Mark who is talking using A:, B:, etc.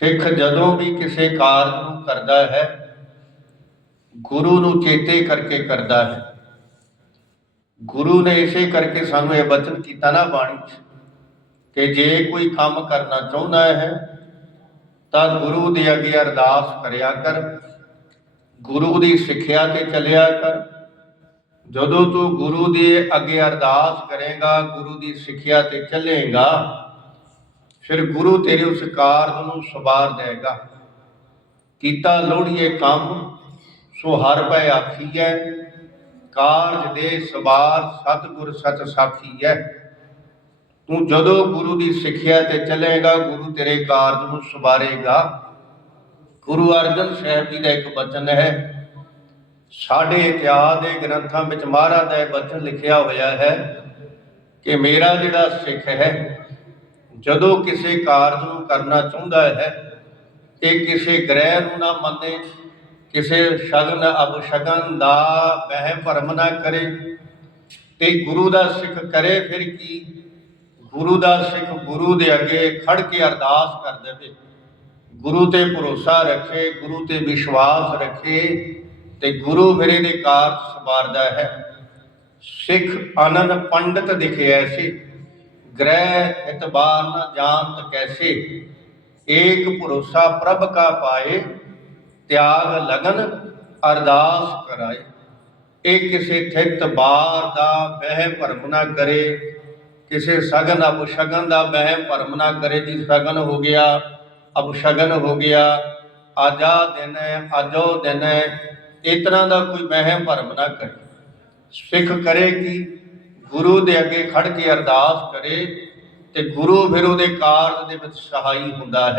A: ਸਿੱਖ ਜਦੋਂ ਵੀ ਕਿਸੇ ਕਾਰਜ ਨੂੰ ਕਰਦਾ ਹੈ, ਗੁਰੂ ਨੂੰ ਚੇਤੇ ਕਰਕੇ ਕਰਦਾ ਹੈ। ਗੁਰੂ ਨੇ ਇਸੇ ਕਰਕੇ ਸਾਨੂੰ ਇਹ ਬਚਨ ਕੀਤਾ ਨਾ ਬਾਣੀ 'ਚ ਕਿ ਜੇ ਕੋਈ ਕੰਮ ਕਰਨਾ ਚਾਹੁੰਦਾ ਹੈ, ਤਾਂ ਗੁਰੂ ਦੇ ਅੱਗੇ ਅਰਦਾਸ ਕਰਿਆ ਕਰ, ਗੁਰੂ ਦੀ ਸਿੱਖਿਆ ਤੇ ਚੱਲਿਆ ਕਰ। ਜਦੋਂ ਤੂੰ ਗੁਰੂ ਦੇ ਅੱਗੇ ਅਰਦਾਸ ਕਰੇਗਾ, ਗੁਰੂ ਦੀ ਸਿੱਖਿਆ ਤੇ ਚੱਲੇਗਾ ਫਿਰ ਗੁਰੂ ਤੇਰੇ ਉਸ ਕਾਰਜ ਨੂੰ ਸਵਾਰ ਦੇਗਾ ਕੀਤਾ ਲੋੜੀਏ ਕੰਮ, ਸੋ ਹਰ ਪੈ ਆਖੀਐ, ਕਾਰਜ ਦੇ ਸਵਾਰ ਸਤਿਗੁਰ ਸਚ ਸਾਖੀਐ। ਤੂੰ ਜਦੋਂ ਗੁਰੂ ਦੀ ਸਿੱਖਿਆ ਤੇ ਚੱਲੇਗਾ, ਗੁਰੂ ਤੇਰੇ ਕਾਰਜ ਨੂੰ ਸਵਾਰੇਗਾ ਗੁਰੂ ਅਰਜਨ ਸਾਹਿਬ ਜੀ ਦਾ ਇੱਕ ਬਚਨ ਹੈ, ਸਾਡੇ ਇਤਿਹਾਸ ਦੇ ਗ੍ਰੰਥਾਂ ਵਿੱਚ ਮਹਾਰਾਜ ਦਾ ਇਹ ਬਚਨ ਲਿਖਿਆ ਹੋਇਆ ਹੈ ਕਿ ਮੇਰਾ ਜਿਹੜਾ ਸਿੱਖ ਹੈ ਜਦੋਂ ਕਿਸੇ ਕਾਰਜ ਨੂੰ ਕਰਨਾ ਚਾਹੁੰਦਾ ਹੈ ਇਹ ਕਿਸੇ ਗ੍ਰਹਿ ਨੂੰ ਨਾ ਮੰਨੇ, ਕਿਸੇ ਸ਼ਗਨ ਅਬਸ਼ਗਨ ਦਾ ਵਹਿਮ ਭਰਮ ਨਾ ਕਰੇ, ਤੇ ਗੁਰੂ ਦਾ ਸਿੱਖ ਕਰੇ ਫਿਰ ਕੀ? ਗੁਰੂ ਦਾ ਸਿੱਖ ਗੁਰੂ ਦੇ ਅੱਗੇ ਖੜ ਕੇ ਅਰਦਾਸ ਕਰ ਦੇਵੇ। ਗੁਰੂ ਤੇ ਭਰੋਸਾ ਰੱਖੇ, ਗੁਰੂ ਤੇ ਵਿਸ਼ਵਾਸ ਰੱਖੇ ਤੇ ਗੁਰੂ ਮੇਰੇ ਦੇ ਕਾਰਜ ਸਵਾਰਦਾ ਹੈ। ਸਿੱਖ ਆਨੰਦ ਪੰਡਤ ਦਿਖਿਆ ਸੀ ਗ੍ਰਹਿ ਇਤਬਾਰ ਨ ਜਾਣਤ ਕੈਸੇ? ਏਕ ਭਰੋਸਾ ਪ੍ਰਭ ਕਾ ਪਾਏ, ਤਿਆਗ ਲਗਨ ਅਰਦਾਸ ਕਰਾਏ। ਇਹ ਕਿਸੇ ਥਿਤ ਬਾਰ ਦਾ ਵਹਿਮ ਭਰਮ ਨਾ ਕਰੇ, ਕਿਸੇ ਸਗਨ ਅਬ ਸ਼ਗਨ ਦਾ ਵਹਿਮ ਭਰਮ ਨਾ ਕਰੇ ਜੀ ਸਗਨ ਹੋ ਗਿਆ, ਅਬ ਸ਼ਗਨ ਹੋ ਗਿਆ। ਆਜਾ ਦਿਨ ਹੈ ਆਜੋ ਦਿਨ ਹੈ ਇਸ ਤਰ੍ਹਾਂ ਦਾ ਕੋਈ ਵਹਿਮ ਭਰਮ ਨਾ ਕਰੇ। ਸਿੱਖ ਕਰੇ ਕਿ? ਗੁਰੂ ਦੇ ਅੱਗੇ ਖੜ ਕੇ ਅਰਦਾਸ ਕਰੇ ਤੇ ਗੁਰੂ ਫਿਰ ਉਹਦੇ ਕਾਰਜ ਦੇ ਵਿੱਚ ਸਹਾਈ ਹੁੰਦਾ ਹੈ।